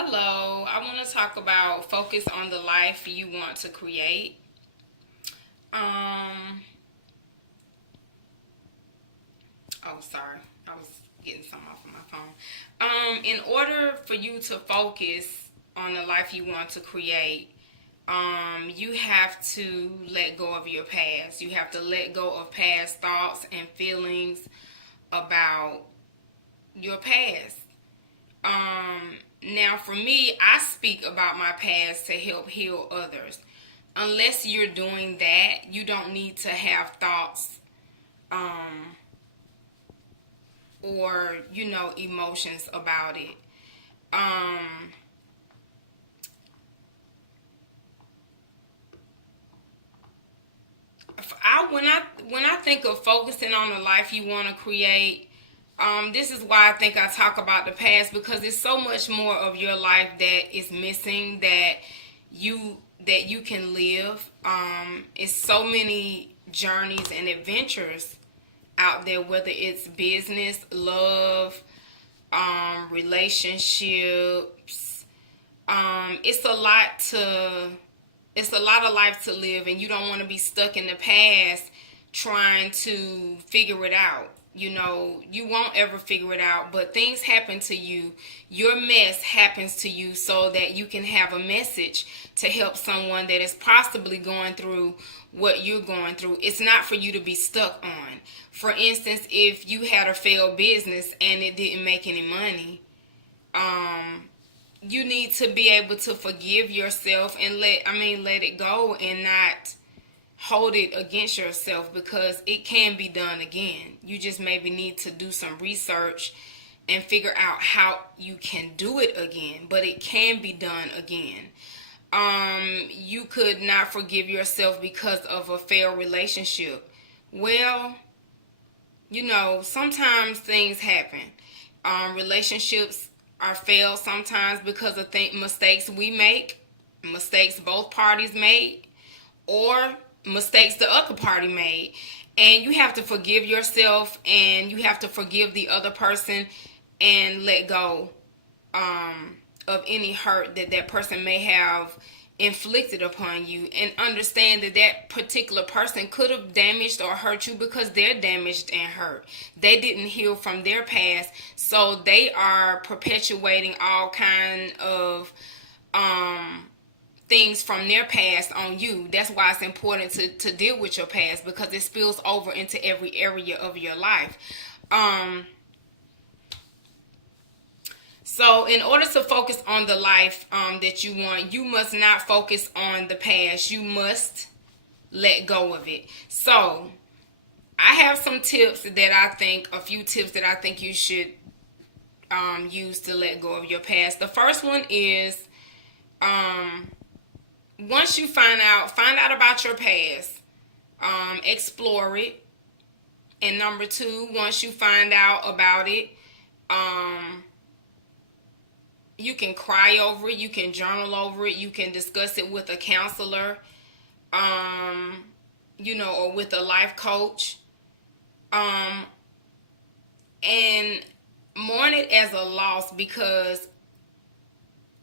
Hello, I want to talk about focus on the life you want to create. Um, sorry, I was getting something off of my phone. In order for you to focus on the life you want to create, you have to let go of your past. You have to let go of past thoughts and feelings about your past. Now, for me, I speak about my past to help heal others. Unless you're doing that, you don't need to have thoughts um, or, emotions about it. Um, when I think of focusing on the life you want to create, this is why I think I talk about the past, because it's so much more of your life that is missing you that you can live. It's so many journeys and adventures out there, whether it's business, love, relationships. It's a lot to it's a lot of life to live, and you don't want to be stuck in the past trying to figure it out. You won't ever figure it out, but things happen to you. Your mess happens to you so that you can have a message to help someone that is possibly going through what you're going through. It's not for you to be stuck on. For instance, if you had a failed business and it didn't make any money, you need to be able to forgive yourself and let it go, and not hold it against yourself, because it can be done again. You just maybe need to do some research and figure out how you can do it again, but it can be done again. You could not forgive yourself because of a failed relationship. Well, sometimes things happen. Relationships are failed sometimes because of mistakes we make, mistakes both parties made, or mistakes the other party made. And you have to forgive yourself, and you have to forgive the other person, and let go of any hurt that that person may have inflicted upon you, and understand that that particular person could have damaged or hurt you because they're damaged and hurt. They didn't heal from their past, so they are perpetuating all kind of things from their past on you. That's why it's important to deal with your past, because it spills over into every area of your life. So in order to focus on the life that you want, you must not focus on the past. You must let go of it. So I have a few tips that I think you should use to let go of your past. The first one is, once you find out about your past, explore it. And number two, once you find out about it, you can cry over it, you can journal over it, you can discuss it with a counselor, or with a life coach, and mourn it as a loss, because,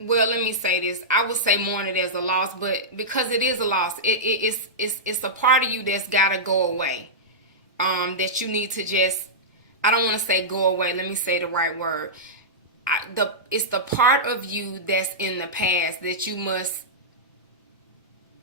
well, let me say this. I would say mourn it as a loss, but because it is a loss, it's a part of you that's got to go away, that you need to just, I don't want to say go away, let me say the right word. It's the part of you that's in the past that you must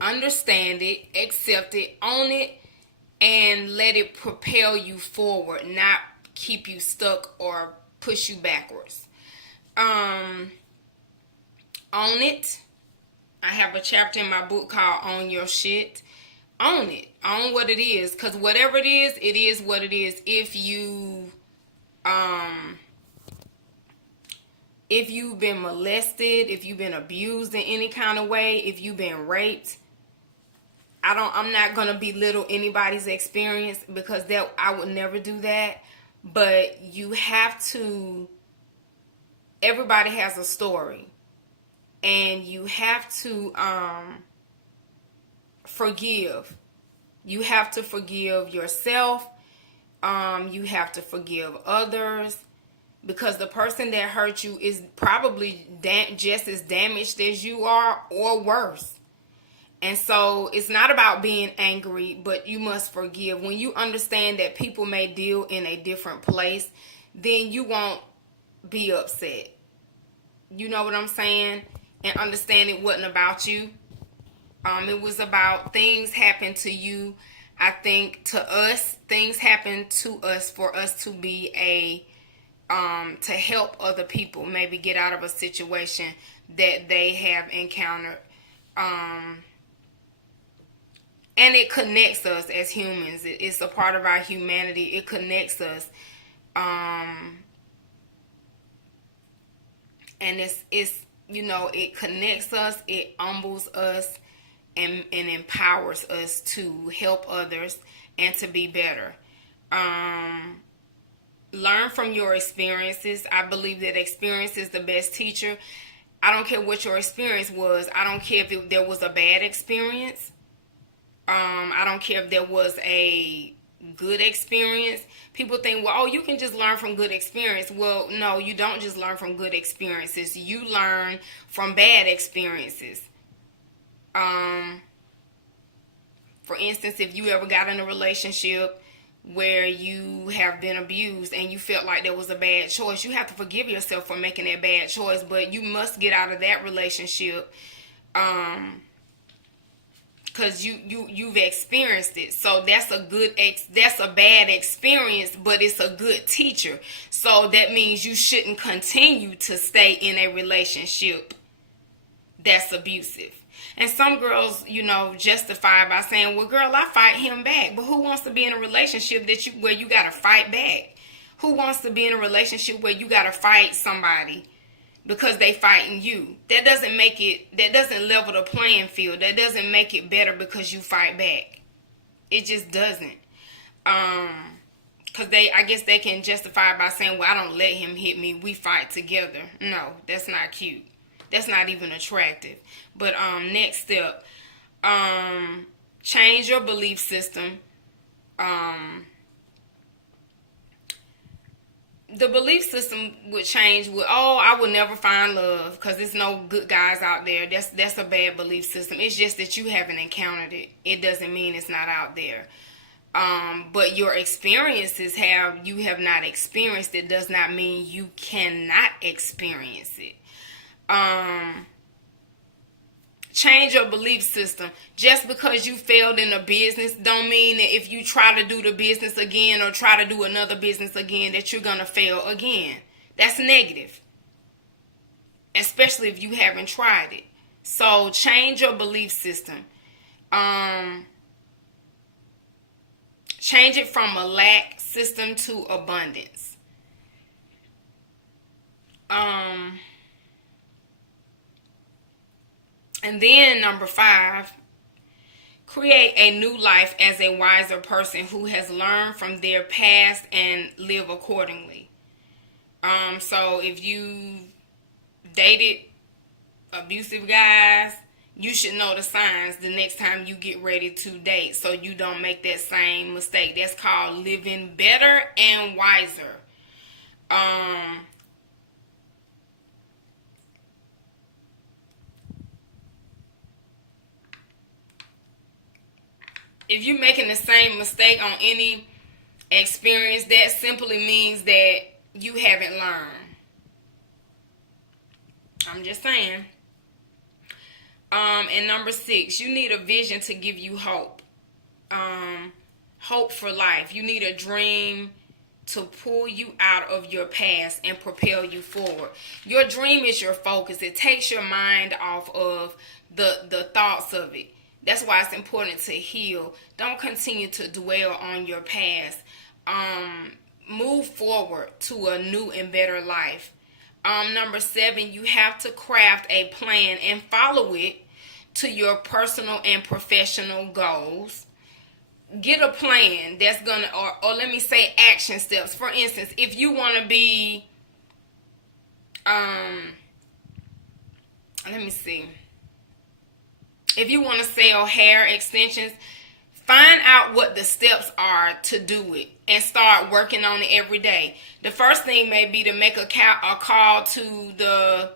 understand it, accept it, own it, and let it propel you forward, not keep you stuck or push you backwards. Own it. I have a chapter in my book called Own Your Shit. Own it. Own what it is, because whatever it is what it is. If you've been molested, if you've been abused in any kind of way, if you've been raped, I'm not gonna belittle anybody's experience, because that I would never do that. But you have to. Everybody has a story, and you have to forgive. You have to forgive yourself. You have to forgive others. because the person that hurt you is probably just as damaged as you are or worse. And so it's not about being angry, but you must forgive. When you understand that people may deal in a different place, then you won't be upset. You know what I'm saying? And understand it wasn't about you. It was about things happen to you. I think to us, things happen to us for us to be to help other people maybe get out of a situation that they have encountered. And it connects us as humans. It's a part of our humanity. It connects us. And it's it connects us, it humbles us, and empowers us to help others and to be better. Learn from your experiences. I believe that experience is the best teacher. I don't care what your experience was. I don't care if there was a bad experience. I don't care if there was a good experience. People think, well, you can just learn from good experience. Well, no, you don't just learn from good experiences. You learn from bad experiences. For instance, if you ever got in a relationship where you have been abused and you felt like there was a bad choice, you have to forgive yourself for making that bad choice, but you must get out of that relationship because you've experienced it. So that's a bad experience, but it's a good teacher. So that means you shouldn't continue to stay in a relationship that's abusive. And some girls, justify by saying, well, girl, I fight him back. But who wants to be in a relationship where you got to fight back? Who wants to be in a relationship where you got to fight somebody because they fighting you? That doesn't level the playing field. That doesn't make it better because you fight back. It just doesn't. Because I guess they can justify by saying, well, I don't let him hit me. We fight together. No, that's not cute. That's not even attractive. But next step, change your belief system. The belief system would change with, I will never find love because there's no good guys out there. That's a bad belief system. It's just that you haven't encountered it. It doesn't mean it's not out there. But your experiences you have not experienced it does not mean you cannot experience it. Change your belief system. Just because you failed in a business don't mean that if you try to do the business again or try to do another business again that you're gonna fail again. That's negative, especially if you haven't tried it. So change your belief system. Change it from a lack system to abundance. And then number 5, create a new life as a wiser person who has learned from their past and live accordingly. So if you dated abusive guys, you should know the signs the next time you get ready to date so you don't make that same mistake. That's called living better and wiser. If you're making the same mistake on any experience, that simply means that you haven't learned. I'm just saying. And number 6, you need a vision to give you hope. Hope for life. You need a dream to pull you out of your past and propel you forward. Your dream is your focus. It takes your mind off of the thoughts of it. That's why it's important to heal. Don't continue to dwell on your past. Move forward to a new and better life. Number 7, you have to craft a plan and follow it to your personal and professional goals. Get a plan that's gonna, or let me say action steps. For instance, if you want to be, if you want to sell hair extensions, Find out what the steps are to do it and start working on it every day. The first thing may be to make a call to the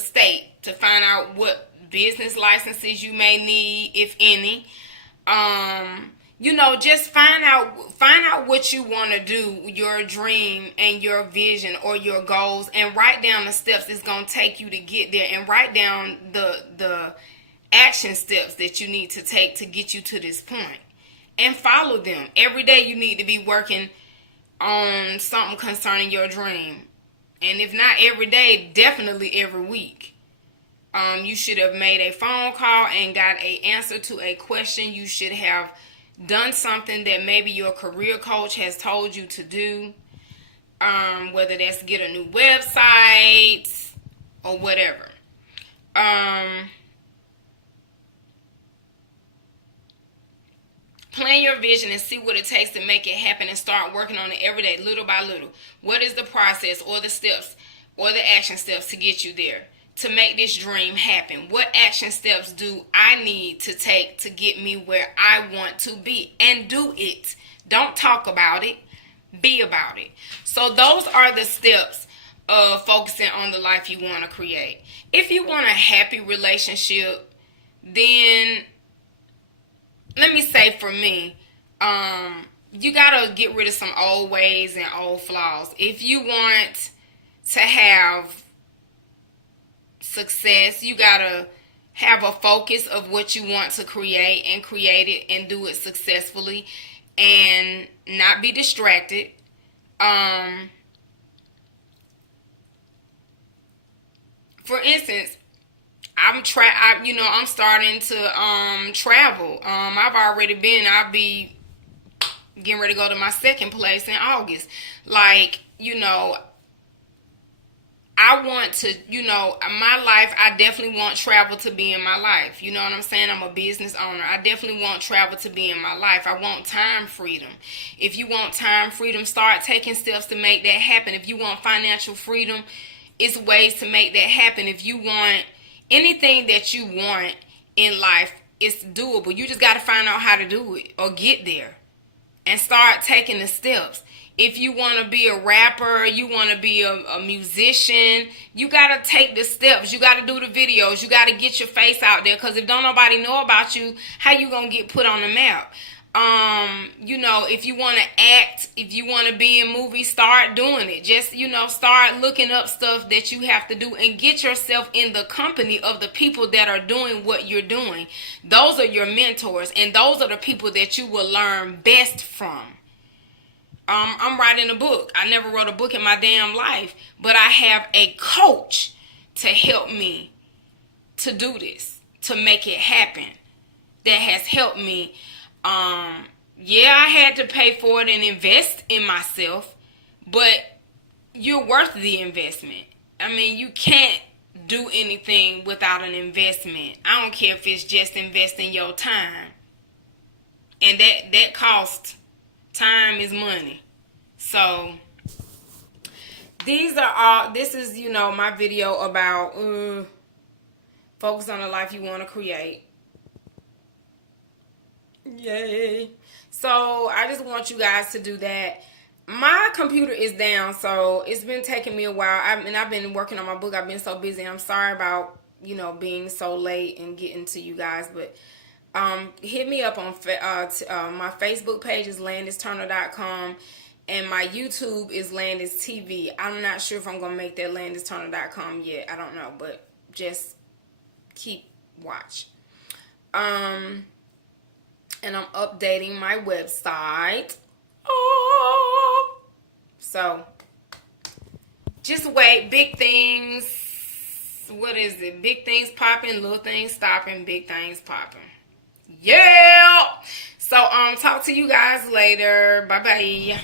state to find out what business licenses you may need, if any. Just find out what you want to do, your dream and your vision or your goals, and write down the steps it's going to take you to get there, and write down the action steps that you need to take to get you to this point, and follow them. Every day you need to be working on something concerning your dream. And if not every day, definitely every week. You should have made a phone call and got an answer to a question. You should have done something that maybe your career coach has told you to do. Whether that's get a new website or whatever. Plan your vision and see what it takes to make it happen, and start working on it every day, little by little. What is the process or the steps or the action steps to get you there, to make this dream happen? What action steps do I need to take to get me where I want to be? And do it. Don't talk about it. Be about it. So those are the steps of focusing on the life you want to create. If you want a happy relationship, then let me say for me, you got to get rid of some old ways and old flaws. If you want to have success, you got to have a focus of what you want to create, and create it and do it successfully, and not be distracted. For instance, I'm starting to travel. I'll be getting ready to go to my second place in August. I want to, my life, I definitely want travel to be in my life. You know what I'm saying? I'm a business owner. I definitely want travel to be in my life. I want time freedom. If you want time freedom, start taking steps to make that happen. If you want financial freedom, it's ways to make that happen. If you want anything that you want in life, it's doable. You just got to find out how to do it or get there and start taking the steps. If you want to be a rapper, you want to be a musician, you got to take the steps. You got to do the videos. You got to get your face out there, because if don't nobody know about you, how you going to get put on the map? If you want to act, if you want to be in movies, start doing it. Just, start looking up stuff that you have to do, and get yourself in the company of the people that are doing what you're doing. Those are your mentors, and those are the people that you will learn best from. I'm writing a book. I never wrote a book in my damn life, but I have a coach to help me to do this, to make it happen, that has helped me. I had to pay for it and invest in myself, but you're worth the investment. I mean, you can't do anything without an investment. I don't care if it's just investing your time. And that costs. Time is money. So this is, my video about focus on the life you want to create. Yay. So I just want you guys to do that. My computer is down, so it's been taking me a while. I've been working on my book. I've been so busy. I'm sorry about, being so late and getting to you guys, but hit me up on my Facebook page is LandisTurner.com, and my YouTube is Landis TV. I'm not sure if I'm gonna make that LandisTurner.com yet. I don't know, but just keep watch. And I'm updating my website. Oh, so just wait. Big things. What is it? Big things popping, little things stopping, big things popping. Yeah. So talk to you guys later. Bye bye.